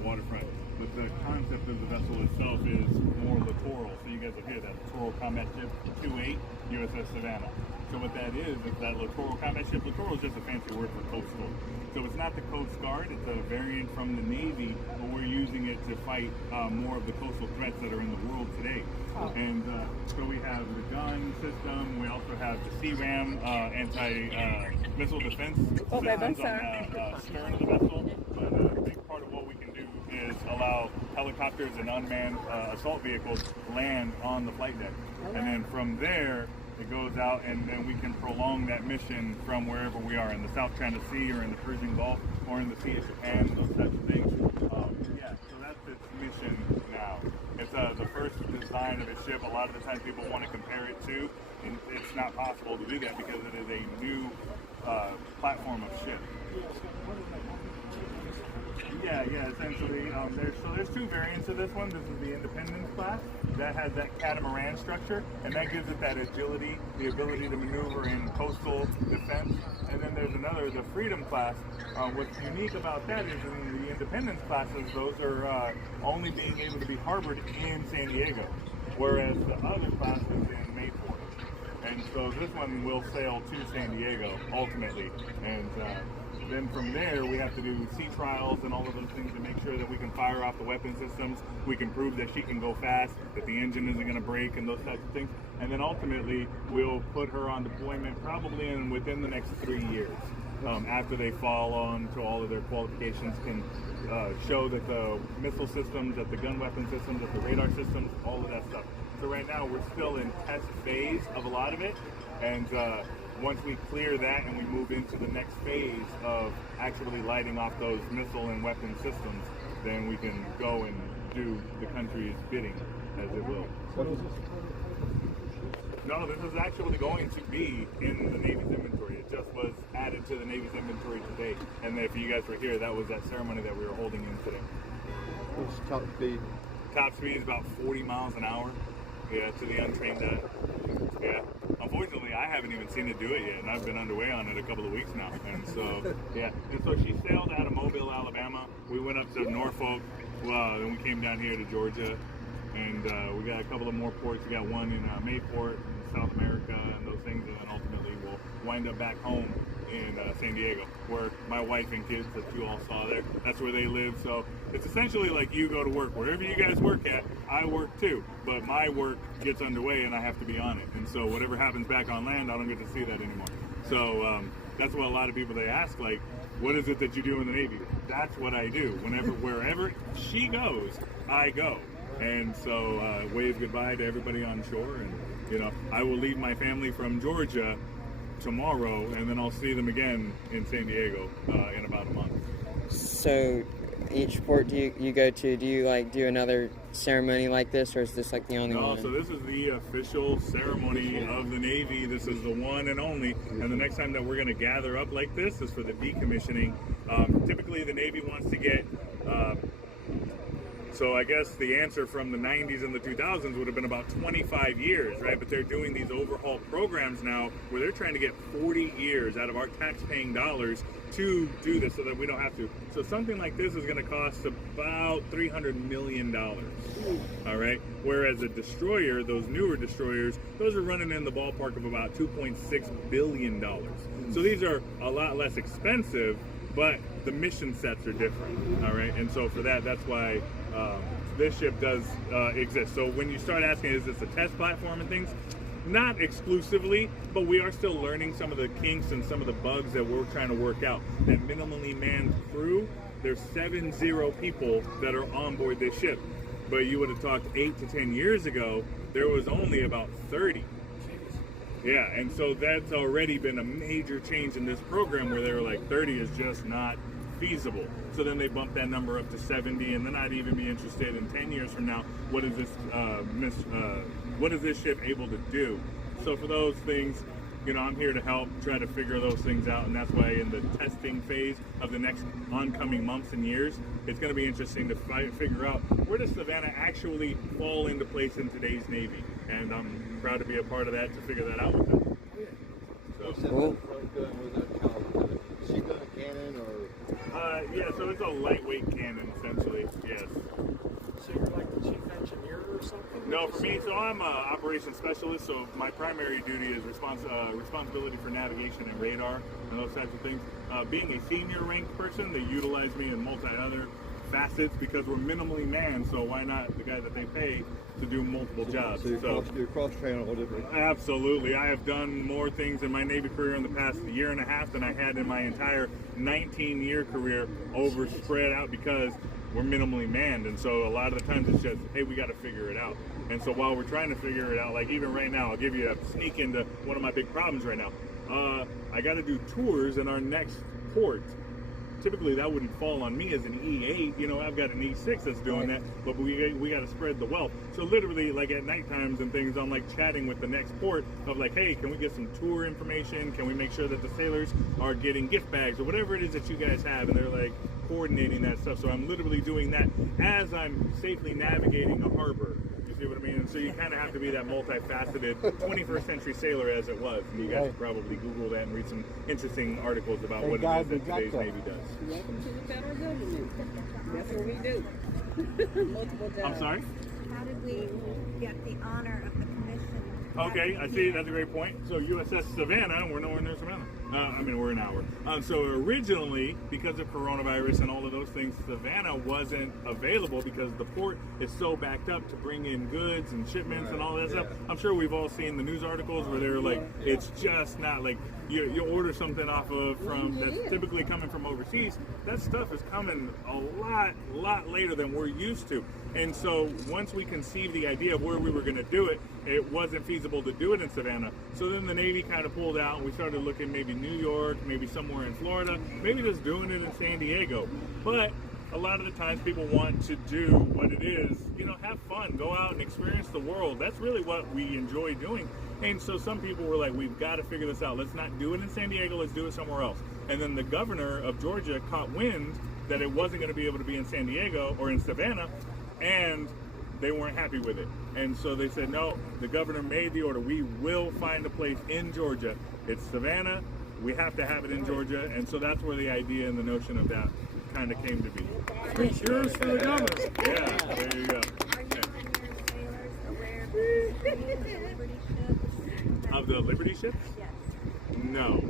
the waterfront. But the concept of the vessel itself is more littoral. So you guys will hear that littoral combat ship 28 USS Savannah. So what that is that littoral combat ship. Littoral is just a fancy word for coastal. So it's not the Coast Guard, it's a variant from the Navy, but we're using it to fight more of the coastal threats that are in the world today. And so we have the gun system, we also have the CRAM anti-missile defense systems on the stern of the vessel. But a big part of what we can do is allow helicopters and unmanned assault vehicles land on the flight deck. And then from there, it goes out and then we can prolong that mission from wherever we are in the South China Sea or in the Persian Gulf or in the Sea of Japan, those types of things. Yeah, so that's its mission now. It's the first design of a ship. A lot of the times people want to compare it to, and it's not possible to do that because it is a new platform of ship. Yeah, essentially. There's two variants of this one. This is the Independence class. That has that catamaran structure, and that gives it that agility, the ability to maneuver in coastal defense. And then there's another, the Freedom class. What's unique about that is in the Independence classes, those are only being able to be harbored in San Diego, whereas the other class is in Mayport. And so this one will sail to San Diego ultimately, and then from there we have to do sea trials and all of those things to make sure that we can fire off the weapon systems, we can prove that she can go fast, that the engine isn't going to break and those types of things, and then ultimately we'll put her on deployment probably within the next 3 years. After they fall on to all of their qualifications, can show that the missile systems, that the gun weapon systems, that the radar systems, all of that stuff. So right now we're still in test phase of a lot of it, and once we clear that and we move into the next phase of actually lighting off those missile and weapon systems, then we can go and do the country's bidding as it will. No, this is actually going to be in the Navy's inventory. It just was added to the Navy's inventory today. And if you guys were here, that was that ceremony that we were holding in today. What's top speed? Top speed is about 40 miles an hour. Yeah, to the untrained eye. Yeah. Unfortunately, I haven't even seen it do it yet, and I've been underway on it a couple of weeks now. And so, yeah. And so she sailed out of Mobile, Alabama. We went up to Norfolk. Then we came down here to Georgia. And we got a couple of more ports. We got one in Mayport, in South America, and those things. And then ultimately we'll wind up back home in San Diego, where my wife and kids that you all saw there, that's where they live. So it's essentially like you go to work. Wherever you guys work at, I work too. But my work gets underway and I have to be on it. And so whatever happens back on land, I don't get to see that anymore. So that's what a lot of people, they ask, like, what is it that you do in the Navy? That's what I do. Wherever she goes, I go. And so wave goodbye to everybody on shore. And, I will leave my family from Georgia tomorrow, and then I'll see them again in San Diego in about a month. So each port you go to, do you do another ceremony like this, or is this like the only one? No, so this is the official ceremony of the Navy. This is the one and only. And the next time that we're going to gather up like this is for the decommissioning. Typically the Navy wants to get so I guess the answer from the 90s and the 2000s would have been about 25 years, right? But they're doing these overhaul programs now where they're trying to get 40 years out of our tax-paying dollars to do this so that we don't have to. So something like this is going to cost about $300 million, all right? Whereas a destroyer, those newer destroyers, those are running in the ballpark of about $2.6 billion. So these are a lot less expensive, but the mission sets are different, all right? And so for that, that's why this ship does exist. So when you start asking, is this a test platform and things? Not exclusively, but we are still learning some of the kinks and some of the bugs that we're trying to work out. That minimally manned crew, there's 70 people that are on board this ship. But you would have talked 8 to 10 years ago, there was only about 30. Yeah, and so that's already been a major change in this program where they were like 30 is just not feasible. So then they bumped that number up to 70, and then I'd even be interested in 10 years from now, what is this ship able to do? So for those things, I'm here to help try to figure those things out, and that's why in the testing phase of the next oncoming months and years, it's going to be interesting to figure out where does Savannah actually fall into place in today's Navy, and I'm proud to be a part of that to figure that out with them. So. What's that front gun? Was that called? She gun, cannon, or? Yeah, so it's a lightweight cannon, essentially, yes. So you're like the chief engineer or something? No, for me, so I'm an operations specialist, so my primary duty is responsibility for navigation and radar and those types of things. Being a senior ranked person, they utilize me in multi-other facets because we're minimally manned, so why not the guy that they pay to do multiple jobs? So you're cross-trained or whatever. Absolutely. I have done more things in my Navy career in the past year and a half than I had in my entire 19-year career over spread out because we're minimally manned. And so a lot of the times it's just, hey, we got to figure it out. And so while we're trying to figure it out, like even right now, I'll give you a sneak into one of my big problems right now. I got to do tours in our next port. Typically that wouldn't fall on me as an E8, you know, I've got an E6 that's doing that, but we got to spread the wealth. So literally, like at night times and things, I'm like chatting with the next port of like, hey, can we get some tour information? Can we make sure that the sailors are getting gift bags or whatever it is that you guys have? And they're like coordinating that stuff. So I'm literally doing that as I'm safely navigating a harbor. You see what I mean? And so you kind of have to be that multifaceted 21st century sailor as it was. And you guys should probably Google that and read some interesting articles about what it is that today's Navy does. Welcome to the federal government. That's what we do. Multiple jobs. I'm sorry? How did we get the honor of the commission? Okay, I see. That's a great point. So USS Savannah, we're nowhere near Savannah. We're an hour. So originally, because of coronavirus and all of those things, Savannah wasn't available because the port is so backed up to bring in goods and shipments and all that stuff. I'm sure we've all seen the news articles where they're like, it's just not like you order something off of from that's typically coming from overseas. That stuff is coming a lot later than we're used to. And so once we conceived the idea of where we were going to do it, it wasn't feasible to do it in Savannah. So then the Navy kind of pulled out and we started looking maybe New York, maybe somewhere in Florida, maybe just doing it in San Diego. But a lot of the times people want to do what it is, you know, have fun, go out and experience the world. That's really what we enjoy doing. And so some people were like, we've got to figure this out. Let's not do it in San Diego, let's do it somewhere else. And then the governor of Georgia caught wind that it wasn't going to be able to be in San Diego or in Savannah, and they weren't happy with it. And so they said, no, the governor made the order. We will find a place in Georgia. It's Savannah. We have to have it in Georgia. And so that's where the idea and the notion of that kind of came to be. Cheers for the governor. Yeah, there you go. Are you and your sailors aware of the Liberty ships? Of the Liberty ships? Yes. No.